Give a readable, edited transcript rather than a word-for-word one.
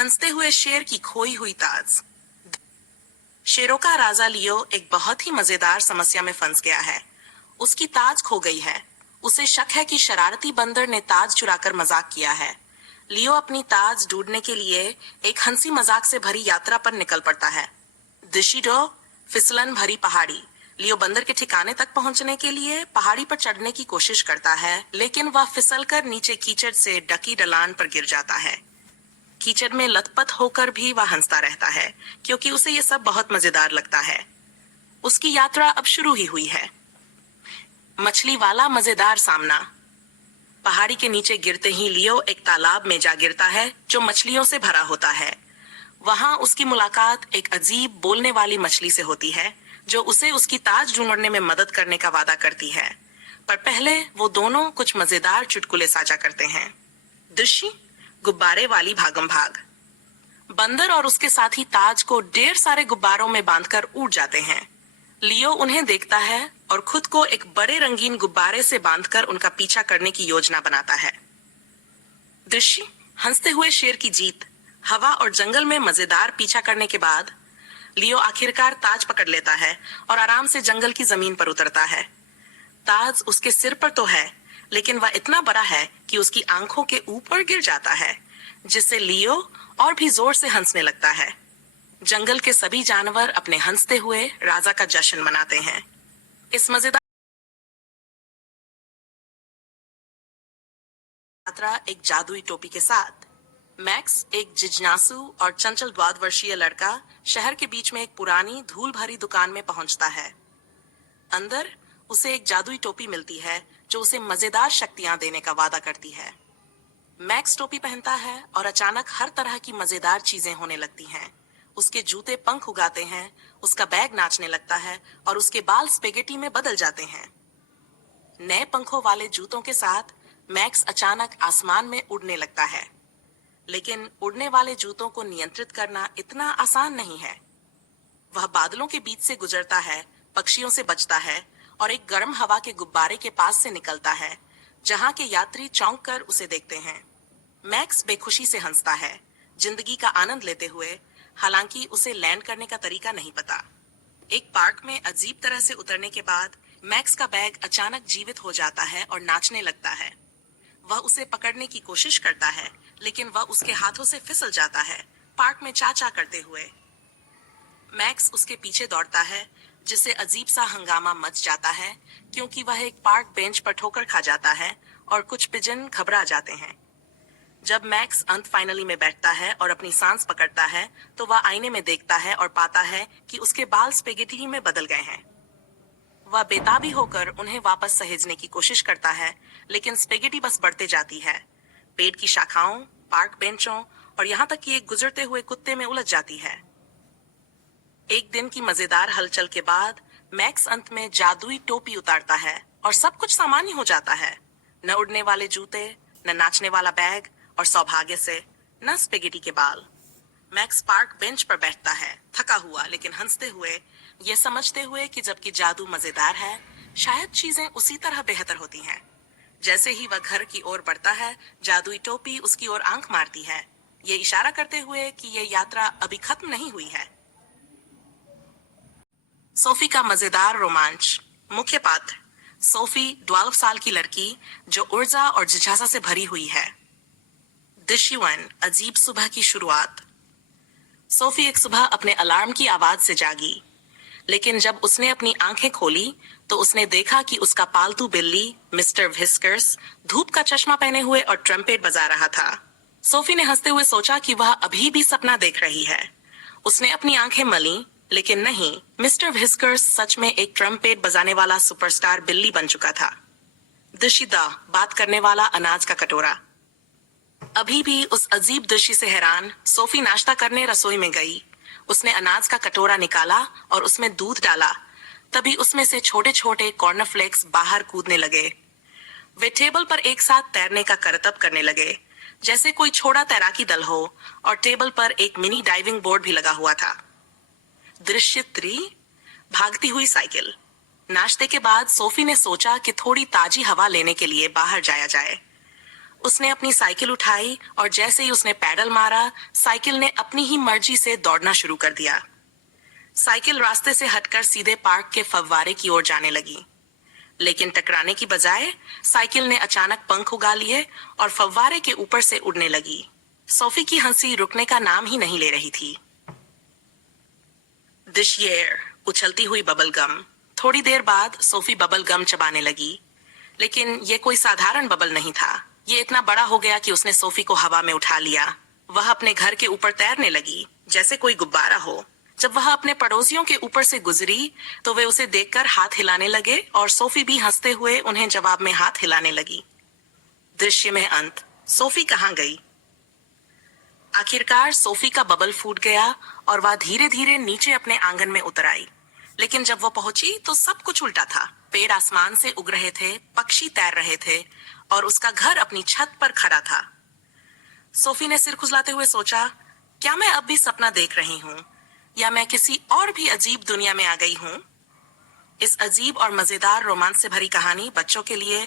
हंसते हुए शेर की खोई हुई ताज। शेरों का राजा लियो एक बहुत ही मजेदार समस्या में फंस गया है। उसकी ताज खो गई है। उसे शक है कि शरारती बंदर ने ताज चुराकर मजाक किया है। लियो अपनी ताज ढूंढने के लिए एक हंसी मजाक से भरी यात्रा पर निकल पड़ता है। दिशिडो, फिसलन भरी पहाड़ी। लियो बंदर के ठिकाने तक पहुंचने के लिए पहाड़ी पर चढ़ने की कोशिश करता है, लेकिन वह फिसलकर नीचे कीचड़ से ढकी ढलान पर गिर जाता है। कीचड़ में लथपथ होकर भी वह हंसता रहता है, क्योंकि उसे ये सब बहुत मजेदार लगता है। उसकी यात्रा अब शुरू ही हुई है। मछली वाला मजेदार सामना। पहाड़ी के नीचे गिरते ही लियो एक तालाब में जा गिरता है जो मछलियों से भरा होता है। वहां उसकी मुलाकात एक अजीब बोलने वाली मछली से होती है, जो उसे उसकी ताज ढूंढने में मदद करने का वादा करती है। पर पहले वो दोनों कुछ मजेदार चुटकुले साझा करते हैं। दृश्य गुब्बारे वाली भागम भाग। बंदर और उसके साथी ताज को ढेर सारे गुब्बारों में बांधकर उड़ जाते हैं। लियो उन्हें देखता है और खुद को एक बड़े रंगीन गुब्बारे से बांधकर उनका पीछा करने की योजना बनाता है। दृश्य हंसते हुए शेर की जीत। हवा और जंगल में मजेदार पीछा करने के बाद लियो आखिरकार ताज पकड़ लेता है और आराम से जंगल की जमीन पर उतरता है। ताज उसके सिर पर तो है, लेकिन वह इतना बड़ा है कि उसकी आंखों के ऊपर गिर जाता है, जिससे लियो और भी जोर से हंसने लगता है। जंगल के सभी जानवर अपने हंसते हुए राजा का जश्न मनाते हैं। इस मजेदार यात्रा एक जादुई टोपी के साथ। मैक्स एक जिज्ञासु और चंचल 12 वर्षीय लड़का शहर के बीच में एक पुरानी धूल भरी दुकान में पहुंचता है। अंदर उसे एक जादुई टोपी मिलती है जो उसे मजेदार शक्तियां देने का वादा करती है। मैक्स टोपी पहनता है और अचानक हर तरह की मजेदार चीजें होने लगती हैं। उसके जूते पंख उगाते हैं, उसका बैग नाचने लगता है और उसके बाल स्पेगेटी में बदल जाते हैं। नए पंखों वाले जूतों के साथ मैक्स अचानक आसमान में उड़ने लगता है। लेकिन उड़ने वाले जूतों को नियंत्रित करना इतना आसान नहीं है। वह बादलों के बीच से गुजरता है, पक्षियों से बचता है और एक गर्म हवा के गुब्बारे के पास से निकलता है, जहां के यात्री चौंक कर उसे देखते हैं। मैक्स बेखुशी से हंसता है, जिंदगी का आनंद लेते हुए, हालांकि उसे लैंड करने का तरीका नहीं पता। एक पार्क में अजीब तरह से उतरने के बाद मैक्स का बैग अचानक जीवित हो जाता है और नाचने लगता है। वह उसे पकड़ने की कोशिश करता है, लेकिन वह उसके हाथों से फिसल जाता है, पार्क में चा-चा करते हुए। मैक्स उसके पीछे दौड़ता है, जिससे अजीब सा हंगामा मच जाता है, क्योंकि वह एक पार्क बेंच पर ठोकर खा जाता है और कुछ पिजन घबरा जाते हैं। जब मैक्स अंत फाइनली में बैठता है और अपनी सांस पकड़ता है, तो वह आईने में देखता है और पाता है कि उसके बाल स्पेगेटी में बदल गए हैं। वह बेताबी होकर उन्हें वापस सहेजने की कोशिश करता है, लेकिन स्पेगेटी बस बढ़ते जाती है। पेड़ की शाखाओं, पार्क बेंचों और यहाँ तक कि एक गुजरते हुए कुत्ते में उलझ जाती है। एक दिन की मजेदार हलचल के बाद मैक्स अंत में जादुई टोपी उतारता है और सब कुछ सामान्य हो जाता है। न उड़ने वाले जूते, न नाचने वाला बैग और सौभाग्य से न स्पेगेटी के बाल। मैक्स पार्क बेंच पर बैठता है, थका हुआ लेकिन हंसते हुए, यह समझते हुए कि जबकि जादू मजेदार है, शायद चीजें उसी तरह बेहतर होती हैं। जैसे ही वह घर की ओर बढ़ता है, जादुई टोपी उसकी ओर आंख मारती है, ये इशारा करते हुए कि यह यात्रा अभी खत्म नहीं हुई है। सोफी का मजेदार रोमांच। मुख्य पात्र सोफी 12 साल की लड़की जो ऊर्जा और जिज्ञासा से भरी हुई है। दृश्य 1 अजीब सुबह की शुरुआत। सोफी एक सुबह अपने अलार्म की आवाज से जागी, लेकिन जब उसने अपनी आंखें खोली तो उसने देखा कि उसका पालतू बिल्ली मिस्टर व्हिस्कर्स धूप का चश्मा पहने हुए और ट्रम्पेट बजा रहा था। सोफी ने हंसते हुए सोचा कि वह अभी भी सपना देख रही है। उसने अपनी आंखें मली, लेकिन नहीं, मिस्टर व्हिस्कर्स सच में एक ट्रम्पेट बजाने वाला सुपरस्टार बिल्ली बन चुका था। दृश्यता बात करने वाला अनाज का कटोरा। अभी भी उस अजीब दृश्य से हैरान सोफी नाश्ता करने रसोई में गई। उसने अनाज का कटोरा निकाला और उसमें दूध डाला। तभी उसमें से छोटे छोटे कॉर्नफ्लेक्स बाहर कूदने लगे। वे टेबल पर एक साथ तैरने का करतब करने लगे, जैसे कोई छोटा तैराकी दल हो, और टेबल पर एक मिनी डाइविंग बोर्ड भी लगा हुआ था। दृश्य 3 भागती हुई साइकिल। नाश्ते के बाद सोफी ने सोचा कि थोड़ी ताजी हवा लेने के लिए बाहर जाया जाए। उसने अपनी साइकिल उठाई और जैसे ही उसने पैडल मारा, साइकिल ने अपनी ही मर्जी से दौड़ना शुरू कर दिया। साइकिल रास्ते से हटकर सीधे पार्क के फव्वारे की ओर जाने लगी, लेकिन टकराने की बजाय साइकिल ने अचानक पंख उगा लिए और फव्वारे के ऊपर से उड़ने लगी। सोफी की हंसी रुकने का नाम ही नहीं ले रही थी। दिस ईयर, उछलती हुई बबल गम। थोड़ी देर बाद सोफी बबल गम चबाने लगी, लेकिन ये कोई साधारण बबल नहीं था। ये इतना बड़ा हो गया कि उसने सोफी को हवा में उठा लिया। वह अपने घर के ऊपर तैरने लगी, जैसे कोई गुब्बारा हो। जब वह अपने पड़ोसियों के ऊपर से गुजरी, तो वे उसे देखकर हाथ हिलाने लगे और सोफी भी हंसते हुए उन्हें जवाब में हाथ हिलाने लगी। दृश्य में अंत। सोफी कहाँ गई? आखिरकार सोफी का बबल फूट गया और वह धीरे धीरे नीचे अपने आंगन में उतर आई। लेकिन जब वो पहुंची तो सब कुछ उल्टा था। पेड़ आसमान से उग रहे थे, पक्षी तैर रहे थे और उसका घर अपनी छत पर खड़ा था। सोफी ने सिर खुजलाते हुए सोचा, क्या मैं अब भी सपना देख रही हूँ, या मैं किसी और भी अजीब दुनिया में आ गई हूँ? इस अजीब और मजेदार रोमांस से भरी कहानी बच्चों के लिए